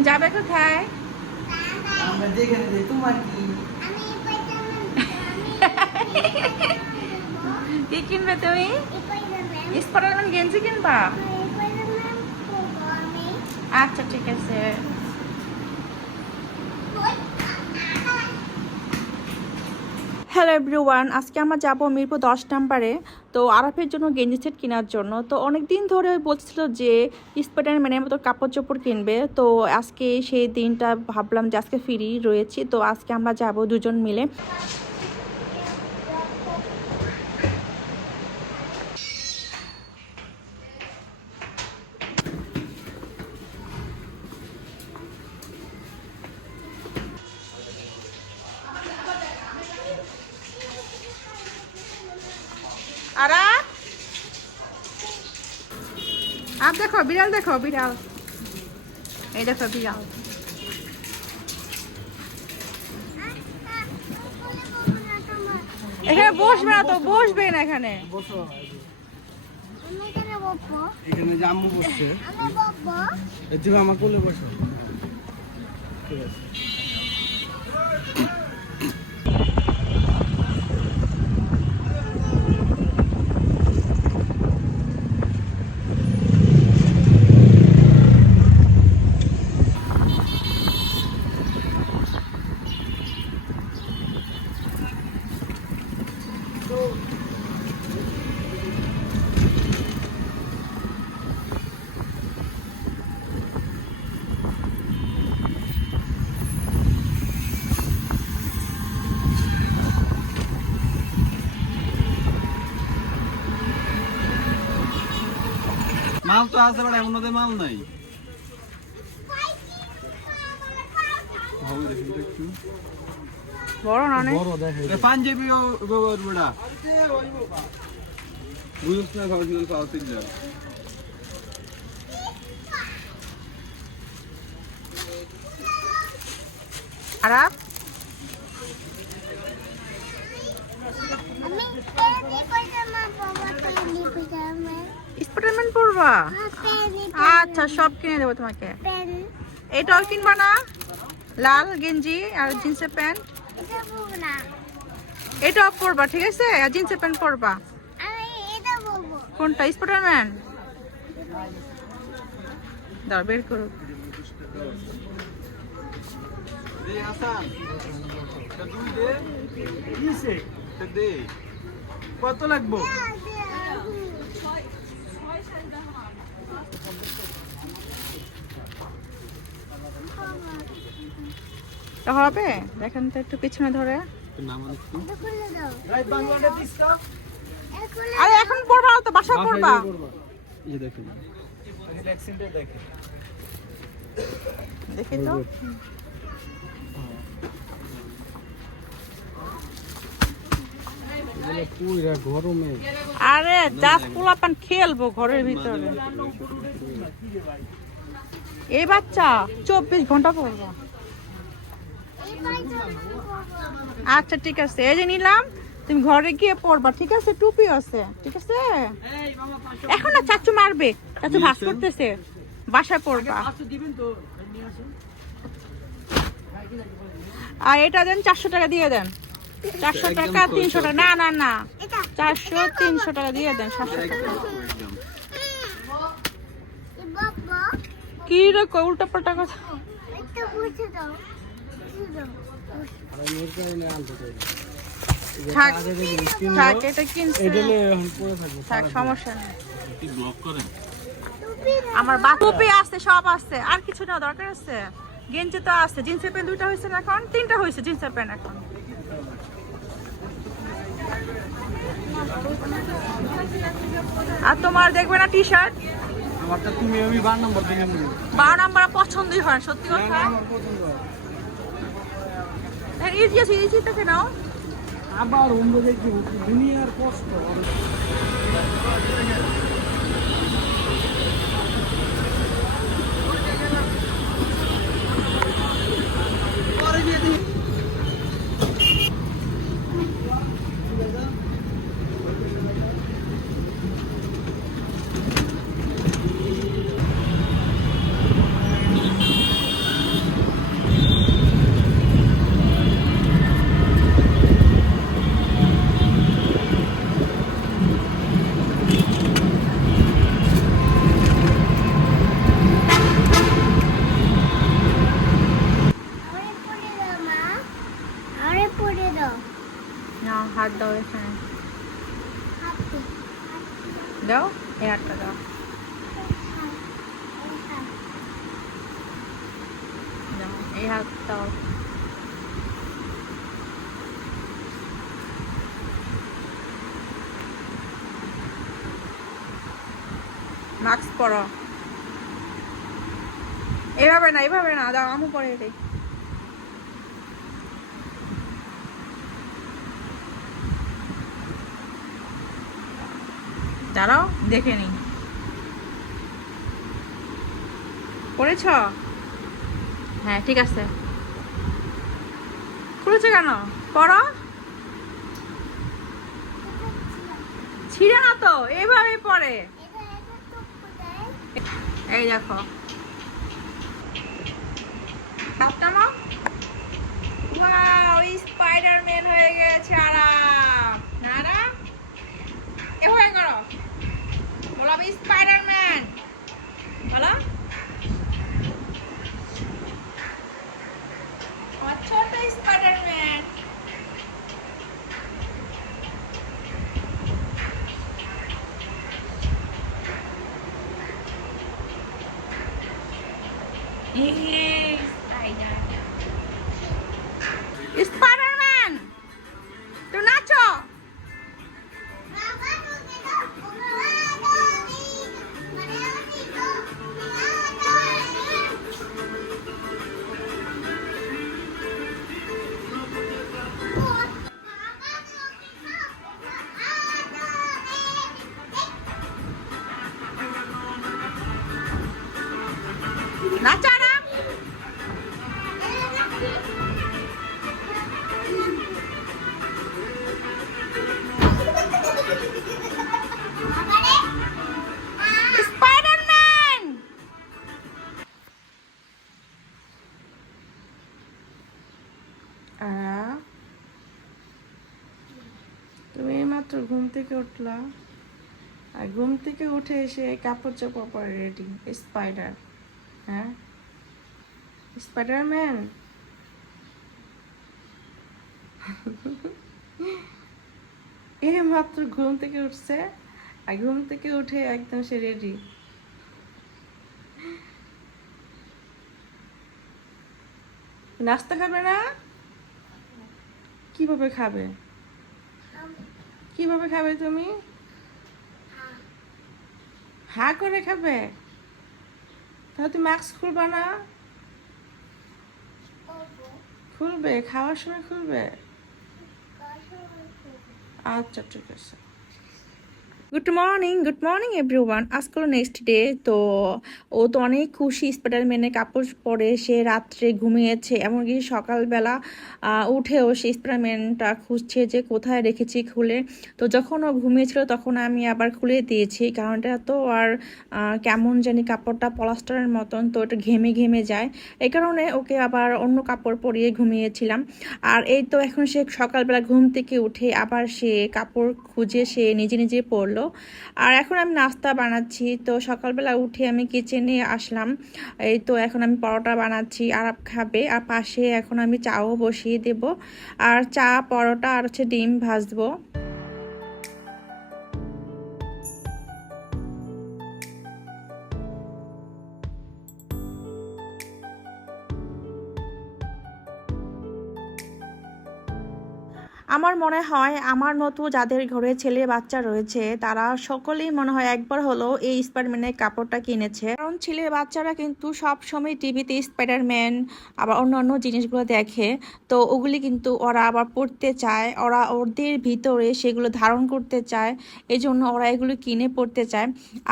তুমি যাবে কোথায়? আমরা যেখানে যাই তোমার কি? কি কিনবে তুমি? স্পাইডারম্যান গেঞ্জি কিনবা? আচ্ছা ঠিক আছে। হ্যালো এভরিওয়ান, আজকে আমরা যাবো মিরপুর 10 নম্বরে। তো আরাফের জন্য গেঞ্জি সেট কেনার জন্য। তো অনেক দিন ধরে বলছিল যে স্পাইডারম্যানের মতো কাপড় চোপড় কিনবে। তো আজকে সেই দিনটা ভাবলাম যে আজকে ফ্রি রয়েছি, তো আজকে আমরা যাব দুজন মিলে। আরা আপ দেখো, বিড়াল দেখো, বিড়াল, এই দেখো বিড়াল। এখানে বসবে না তো, বসবে না এখানে। এখানে যে আম্মু বসছে, তুমি আমার কোলে বসো। ঠিক আছে। মাল তো আছে বাট এমন ওদের মাল নাই। বড় না নে পাঞ্জাবিও ব্যবহার বড়া বুঝছ না ভাবছিলাম সাউথ ইন্ডিয়া। আরাপ স্পাইডারম্যান পরবা? আচ্ছা সব কিনে দেবো তোমাকে। এটাও কিনবা না? লাল গেঞ্জি আর জিন্সের প্যান্ট, এটাও পরবা ঠিক আছে? আর জিন্সের প্যান্ট পরবা। কোনটা? স্পাইডারম্যান? দাও বের করো। কত লাগবো? হবে দেখেন তো, একটু পিছনে ধরে। আরে এখন পড়বা না তো, বাসা পড়বা। দেখি তো। আরে জাস্ট পোলাপান খেলবো ঘরের ভিতরে। এই বাচ্চা 24 ঘন্টা পড়বো। আচ্ছা ঠিক আছে, এই যে নিলাম, তুমি ঘরে গিয়ে পড়বা ঠিক আছে? টুপি আছে ঠিক আছে? এখন না চাচু মারবে, চাচু ভাস করতেছে, বাসায় পড়বা। আর এটা দেন 400 টাকা দিয়ে দেন। 400 টাকা 300 টাকা, না না না 400 300 টাকা দিয়ে দেন, 700 টাকা। কি রে উল্টা পাল্টা কথা। থাক থাক, এটা কিনছে থাক, সমস্যা নেই। আমার টুপি আছে, সব আছে, আর কিছু না দরকার আছে। গেঞ্জি তো আছে, জিন্সের প্যান্ট 2টা হয়েছে না, এখন 3টা হয়েছে জিন্সের প্যান্ট। এখন আর তোমার দেখবে না টি শার্ট? আমারটা তুমি আমি 12 নম্বর থেকে নিব। 12 নম্বর পছন্দই হয় সত্যি কথা। আমার পছন্দ হয়। ইজি আছে, ইজি থেকে নাও। আবার অন্য দেখি দুনিয়ার কষ্ট। পরে দিয়ে দিই। দাও, এই হাতটা দাও। দাও, এই হাত দাও। মাস্ক পরো। এভাবে না, দাও আমু পরে এটাই। দাঁড়াও, দেখে নি। পড়েছ? হ্যাঁ, ঠিক আছে। খুলেছো কেন? পড়ো। ছিঁড়ে না তো, এইভাবে পড়ে। এই দেখো, হাত নামাও। ওয়াও, স্পাইডারম্যান হয়ে গেছে আরাম। না আরাম, এভাবে করো। বলো আমি স্পাইডারম্যান। বলো। আমার ছোট স্পাইডারম্যান। স্পাইডারম্যান, তো নাচো। নাচো না। স্পাইডারম্যান। তুমি এইমাত্র ঘুম থেকে উঠলা, আর ঘুম থেকে উঠে এসে কাপড় চোপড় পরে রেডি স্পাইডার। হ্যাঁ, স্পাইডারম্যান। এই মাত্র ঘুম থেকে উঠছে, আর ঘুম থেকে উঠে একদম সে রেডি। নাস্তা খাবে না? কিভাবে খাবে? কিভাবে খাবে তুমি? হা করে খাবে? তাহলে তুমি মাস্ক খুলবা না? খুলবে, খাওয়ার সময় খুলবে। আচ্ছা, ঠিক আছে। Good morning everyone. আজকে হলো নেক্সট ডে। তো ও তো অনেক খুশি, স্পাইডারম্যানের কাপড় পরে সে রাত্রে ঘুমিয়েছে, এমনকি সকালবেলা উঠেও সে স্পাইডারম্যানটা খুঁজছে যে কোথায় রেখেছি খুলে। তো যখন ও ঘুমিয়েছিল তখন আমি আবার খুলে দিয়েছি, কারণ এটা তো আর কেমন জানি কাপড়টা পলাস্টারের মতন, তো এটা ঘেমে ঘেমে যায়। এই কারণে ওকে আবার অন্য কাপড় পরিয়ে ঘুমিয়েছিলাম। আর এই তো এখন সে সকালবেলা ঘুম থেকে উঠে আবার সে কাপড় খুঁজে সে নিজে নিজে পরলো। আর এখন আমি নাস্তা বানাচ্ছি। তো সকালবেলা উঠে আমি কিচেনে আসলাম। এই তো এখন আমি পরোটা বানাচ্ছি, আরাপ খাবে। আর পাশে এখন আমি চাও বসিয়ে দেব, আর চা, পরোটা আর হচ্ছে ডিম ভাজবো। আমার মনে হয় আমার মতো যাদের ঘরে ছেলে বাচ্চা রয়েছে তারা সকলেই মনে হয় একবার হলেও এই স্পাইডারম্যানের কাপড়টা কিনেছে, কারণ ছেলে বাচ্চারা কিন্তু সব সময় টিভিতে স্পাইডারম্যান আবার অন্যান্য জিনিসগুলো দেখে। তো ওগুলি কিন্তু ওরা আবার পড়তে চায়, ওরা ওদের ভিতরে সেগুলো ধারণ করতে চায়, এই জন্য ওরা এগুলো কিনে পড়তে চায়।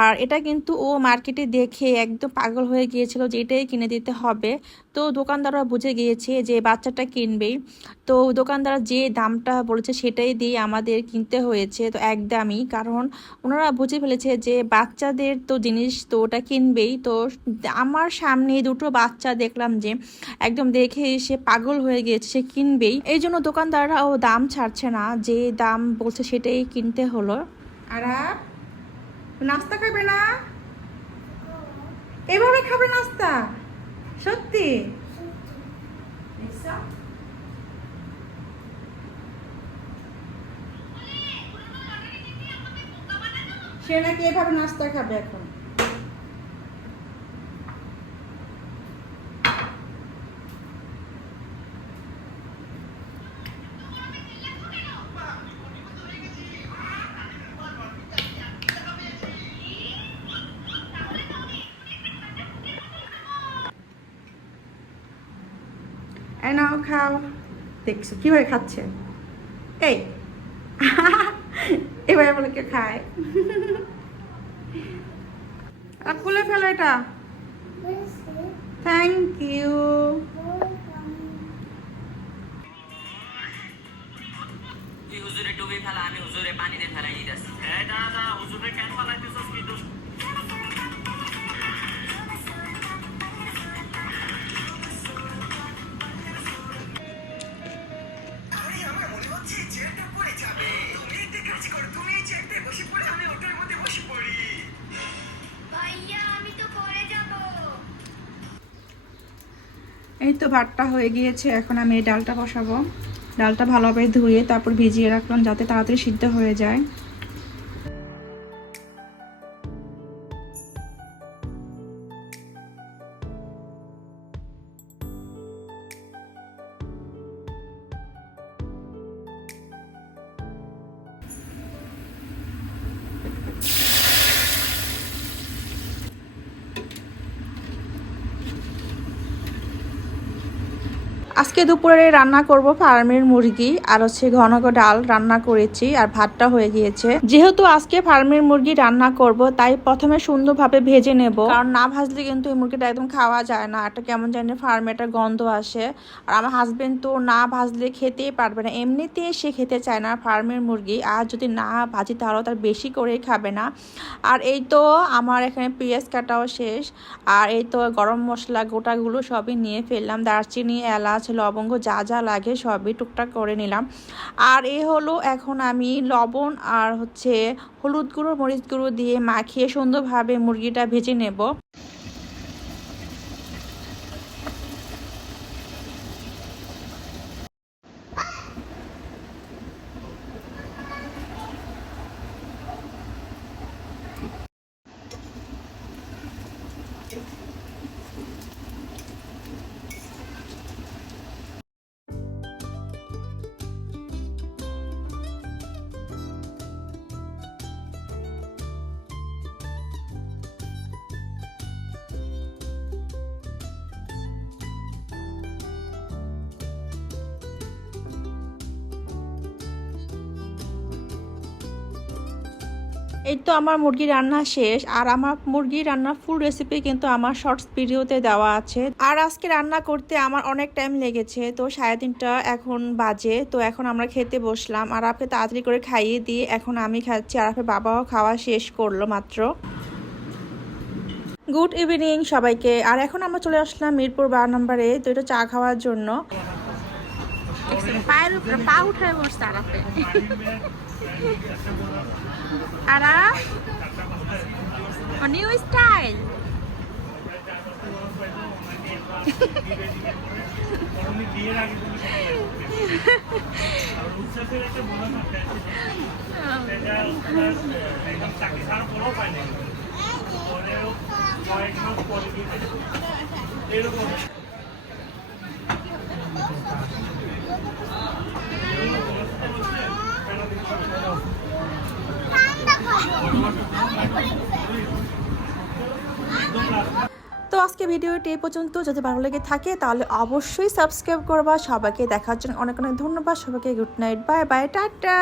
আর এটা কিন্তু ও মার্কেটে দেখে একদম পাগল হয়ে গিয়েছিল যে এটাই কিনে দিতে হবে। তো দোকানদাররা বুঝে গিয়েছে যে বাচ্চাটা কিনবেই। তো দোকানদার যে দামটা বলেছে সেটাই দিয়ে আমাদের কিনতে হয়েছে, তো একদমই, কারণ ওনারা বুঝে ফেলেছে যে বাচ্চাদের তো জিনিস তো ওটা কিনবেই। তো আমার সামনে দুটো বাচ্চা দেখলাম যে একদম দেখে সে পাগল হয়ে গিয়েছে, সে কিনবেই। এই জন্য দোকানদাররা ও দাম ছাড়ছে না, যে দাম বলছে সেটাই কিনতে হলো। আর নাস্তা খাবে না? এভাবে খাবে নাস্তা? সত্যি? সে সে নাকি এভাবে নাস্তা খাবে এখন। এই নাও খাও। দেখছো কিভাবে খাচ্ছে, এই এবার বলে কে খায়। আর খুলে ফেলো এটা। Thank you. তুই হুজুরে ডুবে ফেলা, আমি হুজুরে পানিতে ফেলাই দিতেছি। এই দাদা, হুজুরে কেন ফেলাইতেছস কি দোষ? এই তো ভাতটা হয়ে গিয়েছে, এখন আমি এই ডালটা বসাবো। ডালটা ভালোভাবে ধুয়ে তারপর ভিজিয়ে রাখলাম যাতে তাড়াতাড়ি সিদ্ধ হয়ে যায়। আজকে দুপুরে রান্না করব ফার্মের মুরগি আর হচ্ছে ঘন ঘন ডাল রান্না করেছি আর ভাতটা হয়ে গিয়েছে। যেহেতু আজকে ফার্মের মুরগি রান্না করব তাই প্রথমে সুন্দরভাবে ভেজে নেব, কারণ না ভাজলে কিন্তু এই মুরগিটা একদম খাওয়া যায় না, একটা কেমন জানি ফার্মে একটা গন্ধ আসে। আর আমার হাজবেন্ড তো না ভাজলে খেতেই পারবে না, এমনিতেই সে খেতে চায় না ফার্মের মুরগি, আর যদি না ভাজি তাহলেও তার বেশি করেই খাবে না। আর এই তো আমার এখানে পেঁয়াজ কাটাও শেষ, আর এই তো গরম মশলা গোটাগুলো সবই নিয়ে ফেললাম, দারচিনি এলাচ লবঙ্গ যা যা লাগে সবই টুকটাক করে নিলাম। আর এই হলো এখন আমি লবণ আর হচ্ছে হলুদ গুঁড়ো মরিচ গুঁড়ো দিয়ে মাখিয়ে সুন্দরভাবে মুরগিটা ভেজে নেব। এই তো আমার মুরগি রান্না শেষ, আর আমার মুরগি রান্নার ফুল রেসিপি কিন্তু আমার শর্টস ভিডিওতে দেওয়া আছে। আর আজকে রান্না করতে আমার অনেক টাইম লেগেছে, তো 3:30 এখন বাজে। তো এখন আমরা খেতে বসলাম, আর আপনি তাড়াতাড়ি করে খাইয়ে দিয়ে এখন আমি খাচ্ছি, আর আপনার বাবাও খাওয়া শেষ করলো মাত্র। গুড ইভিনিং সবাইকে। আর এখন আমরা চলে আসলাম মিরপুর 12 নম্বরে, তো এটা চা খাওয়ার জন্য। পায়ের উপরে পা উঠায় বসছে আরাফে। Araf, a new style. তো আজকে ভিডিওটি এই পর্যন্ত, যদি ভালো লেগে থাকে তাহলে অবশ্যই সাবস্ক্রাইব করবা। সবাইকে দেখার জন্য অনেক অনেক ধন্যবাদ। সবাইকে good night, bye bye, tata.